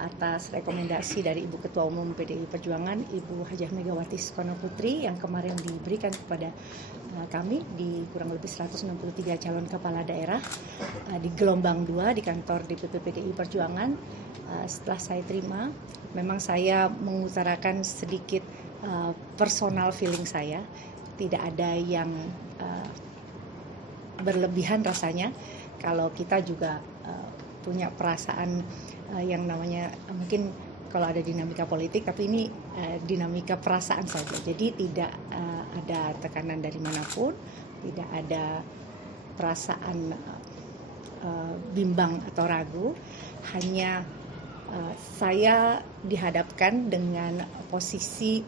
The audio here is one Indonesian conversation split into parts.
atas rekomendasi dari Ibu Ketua Umum PDI Perjuangan, Ibu Hajah Megawati Soekarnoputri yang kemarin diberikan kepada kami di kurang lebih 163 calon kepala daerah di gelombang 2 di kantor DPP PDI Perjuangan. Setelah saya terima, memang saya mengutarakan sedikit personal feeling saya, tidak ada yang berlebihan rasanya. Kalau kita juga punya perasaan yang namanya mungkin kalau ada dinamika politik, tapi ini dinamika perasaan saja. Jadi tidak ada tekanan dari manapun, tidak ada perasaan bimbang atau ragu. Hanya saya dihadapkan dengan posisi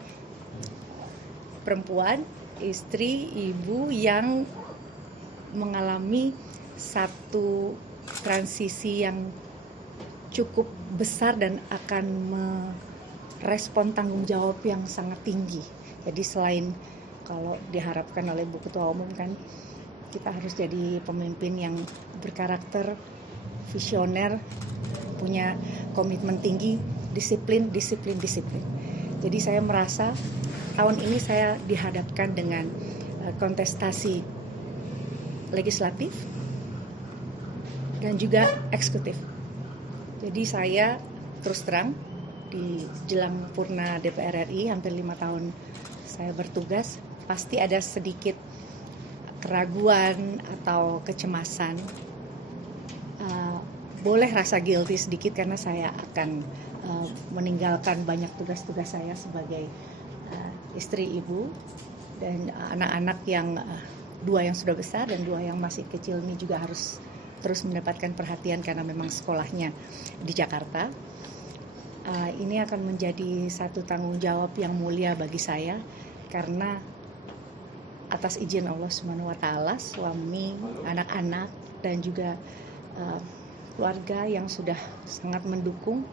perempuan, istri, ibu yang mengalami satu transisi yang cukup besar dan akan merespon tanggung jawab yang sangat tinggi. Jadi selain kalau diharapkan oleh Bu Ketua Umum kan kita harus jadi pemimpin yang berkarakter, visioner, punya komitmen tinggi, disiplin. Jadi saya merasa tahun ini saya dihadapkan dengan kontestasi legislatif dan juga eksekutif. Jadi saya terus terang di jelang purna DPR RI hampir 5 tahun saya bertugas, pasti ada sedikit keraguan atau kecemasan. Boleh rasa guilty sedikit karena saya akan meninggalkan banyak tugas-tugas saya sebagai istri, ibu, dan anak-anak yang 2 yang sudah besar dan 2 yang masih kecil ini juga harus terus mendapatkan perhatian karena memang sekolahnya di Jakarta. Ini akan menjadi satu tanggung jawab yang mulia bagi saya karena atas izin Allah Subhanahu wa taala, suami, anak-anak dan juga keluarga yang sudah sangat mendukung.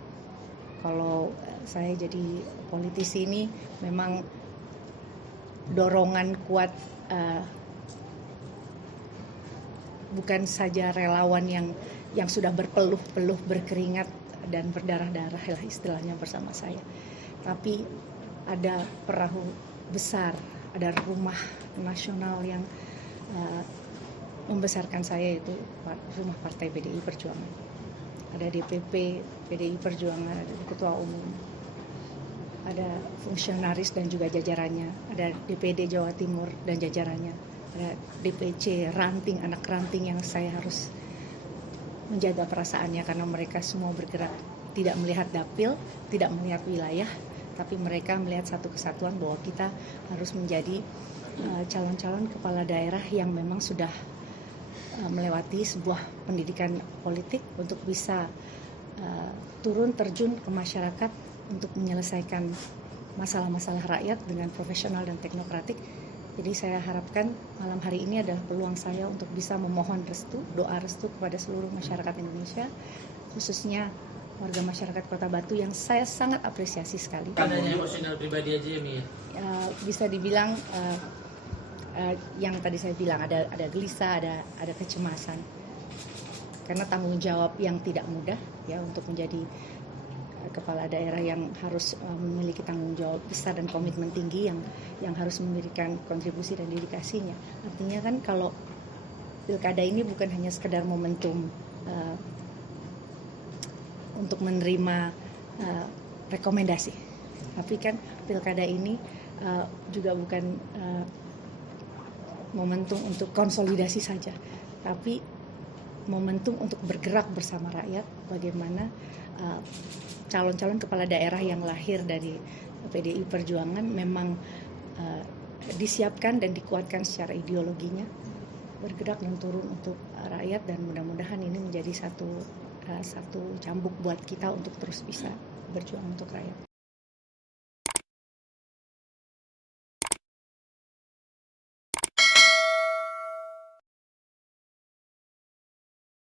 Kalau saya jadi politisi ini memang dorongan kuat, bukan saja relawan yang sudah berpeluh-peluh, berkeringat dan berdarah-darah lah istilahnya bersama saya, tapi ada perahu besar, ada rumah nasional yang membesarkan saya, itu rumah Partai PDI Perjuangan. Ada DPP PDI Perjuangan, ada Ketua Umum, ada fungsionaris dan juga jajarannya, ada DPD Jawa Timur dan jajarannya, ada DPC ranting, anak ranting yang saya harus menjaga perasaannya karena mereka semua bergerak tidak melihat dapil, tidak melihat wilayah, tapi mereka melihat satu kesatuan bahwa kita harus menjadi calon-calon kepala daerah yang memang sudah melewati sebuah pendidikan politik untuk bisa turun terjun ke masyarakat untuk menyelesaikan masalah-masalah rakyat dengan profesional dan teknokratik. Jadi saya harapkan malam hari ini adalah peluang saya untuk bisa memohon restu, doa restu kepada seluruh masyarakat Indonesia, khususnya warga masyarakat Kota Batu yang saya sangat apresiasi sekali. Hanya emosional pribadi aja ya, Mi? Bisa dibilang yang tadi saya bilang ada gelisah, ada kecemasan. Karena tanggung jawab yang tidak mudah ya untuk menjadi kepala daerah yang harus memiliki tanggung jawab besar dan komitmen tinggi yang harus memberikan kontribusi dan dedikasinya. Artinya kan kalau pilkada ini bukan hanya sekedar momentum untuk menerima rekomendasi, tapi kan pilkada ini juga bukan momentum untuk konsolidasi saja, tapi momentum untuk bergerak bersama rakyat. Bagaimana calon-calon kepala daerah yang lahir dari PDI Perjuangan memang disiapkan dan dikuatkan secara ideologinya, bergerak dan turun untuk rakyat, dan mudah-mudahan ini menjadi satu cambuk buat kita untuk terus bisa berjuang untuk rakyat.